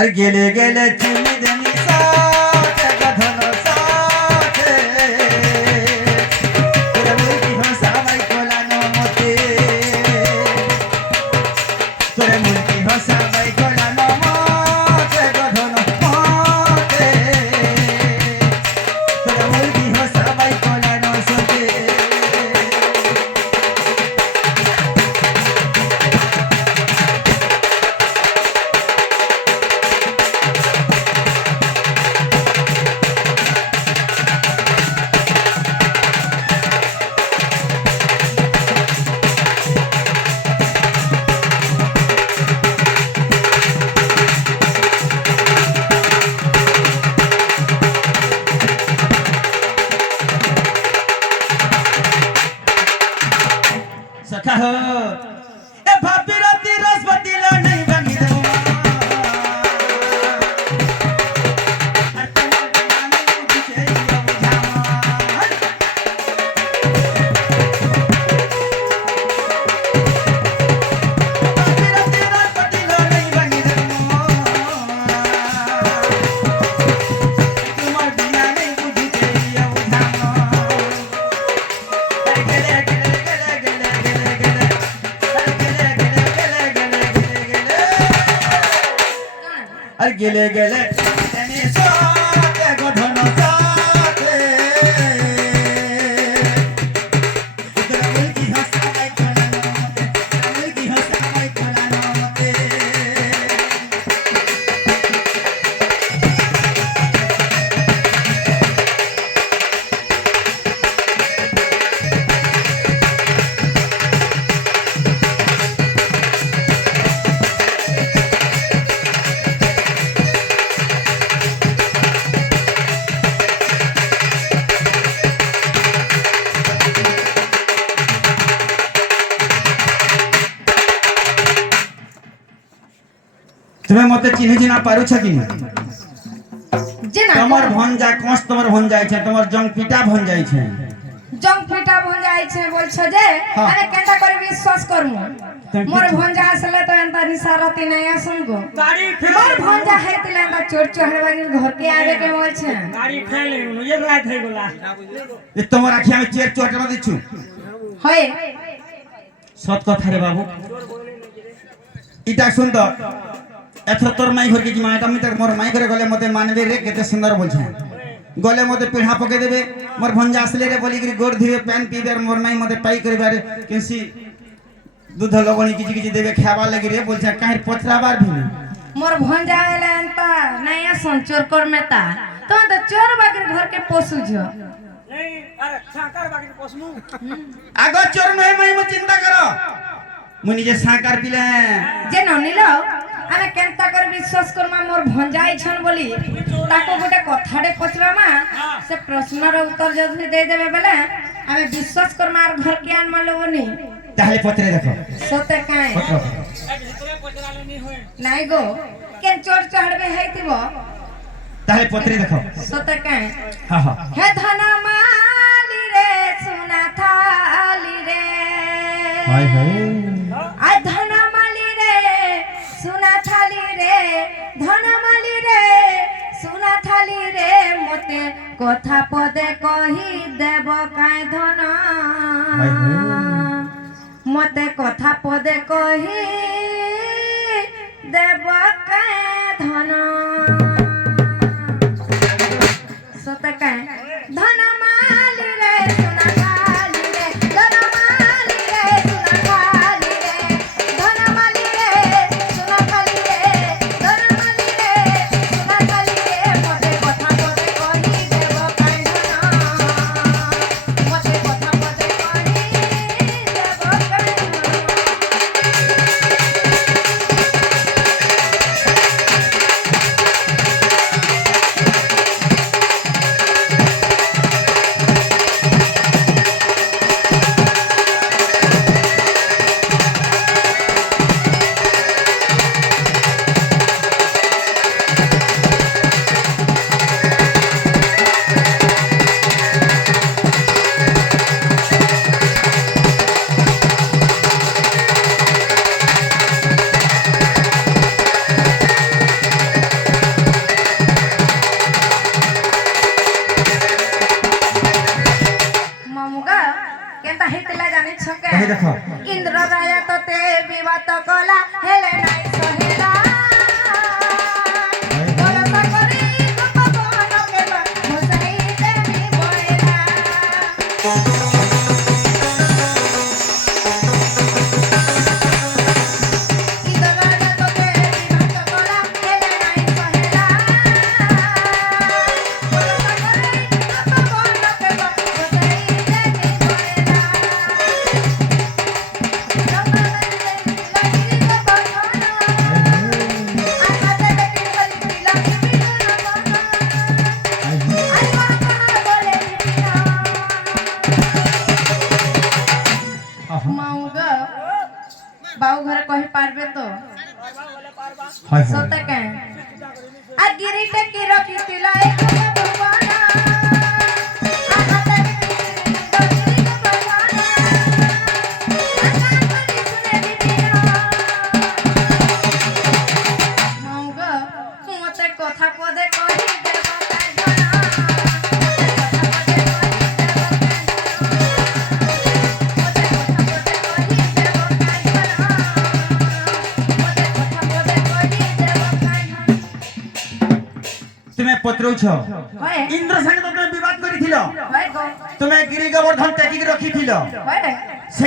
अरे गेले गेले चुनी देनी साथे गधन साथे तेरे मुर्गी हो सावाई कोला नो मोते तेरे मुर्गी हो सावाई कोला नो मोते गधन मोते तेरे मुर्गी हो सावाई कोला नो सोते सखा हो ए भाभी राती रसवती ला नहीं बनी दो अरे गेले गेले तेनी साथे गधन साथे तेरा मुर्गी हंसाई कोला नो मोते तेरा मुर्गी हंसाई कोला नो मोते তুমি মতে চিনি না পারুছ কি যে না তোমার ভঞ্জা কোষ তোমার ভঞ্জাইছে তোমার জং পিটা ভঞ্জাইছে জং পিঠা ভঞ্জা আইছে বলছো যে হ্যাঁ। আরে কেনটা করে বিশ্বাস করমু তুমি মোর কি- ভঞ্জা আসলে তো এন্তা নিসারতি নাই আসুন গো गाड़ी মোর ভঞ্জা হেতলে এন্তা চোর চহড়বাগির ঘর কে আবে কে বলছে गाड़ी फैले ये रात है बोला এ তোমার আখি আমি চের চটনা দিচ্ছু হয় সৎ কথা রে বাবু ইটা সুন্দর এথর তোর মাই ঘর কি মা এটা আমি তার মোর মাই ঘরে গলে মতে মানবে রে কেতে সুন্দর বলছে গলে মতে পিঢ়া পকে দেবে মোর ভঞ্জা আসলে রে বলি গরি গোড় ধীরে প্যান পিবে মোর মাই মতে পাই করিবার কেসি দুধ লবণী কিছু কিছু দেবে খাবার লাগি রে বলছে কাহির পচরাবার ভি মোর ভঞ্জা এলে এন্তা নাই আসুন চোর কর মেতা তো তো চোর বাগির ঘর কে পশুঝ नहीं अरे साकार बाकी पोसमु আগো চোর নয় মাই মো চিন্তা করো মুই নিজে সাকার পিলে যে ননিল আরে কেনটা করে বিশ্বাস করমা মোর ভঞ্জা আইছন বলি তাকো গোটে কথাটে পচরামা সে প্রশ্নর উত্তর যদি দেই দেবে বেলে আমি বিশ্বাস করমা আর ঘর কে আনমা লবনি তাহলে পত্রে দেখো সতে কাই পত্র ভিতরে পচরালে নি হয় নাই গো কেন চোর চহড়বে হাইতিব তাহলে পত্রে দেখো সতে কাই হ্যাঁ হ্যাঁ হে ধন মালি রে সোনা থালি রে হাই হাই আই ধন মালি রে সোনা থালি রে ধন মালি রে সোনা থালি রে মতে কথা পদে কহি দেব কাই ধন হাই হাই। মতে কথা পদে কহি দেব কাই ধন সতে কাই ধন মালি রে সোনা থালি রে ধন মালি রে সোনা থালি রে ধন মালি রে সোনা থালি রে ধন মালি রে সোনা থালি রে মতে কথা পদে কহি দেব কাই ধন মতে কথা পদে কহি দেব কাই ধন সাথে বিবাদ কলা হেলে নাই সহেলা ভরসা করি গোপবনকে ভসাই দেবি বয়লা কি দরজা তোকে বিবাদ কলা হেলে নাই সহেলা ভরসা করি গোপবনকে ভসাই দেবি বয়লা বাউ ঘরে কহি পারবে তো হয় সতে কেন আ গিরিটা কি রকি তিলা এক ভগবানা আ হাতে গিরি ভগবানা আ কানি শুনে দিদিনা মৌগ মতে কথা পদে কহি দেব কাজনা তুমি পত্রৌছ হয় ইন্দ্র সাথে তুমি বিবাদ করিছিল হয় গো তুমি গিরি গোবর্ধন টেকি রখিছিল হয়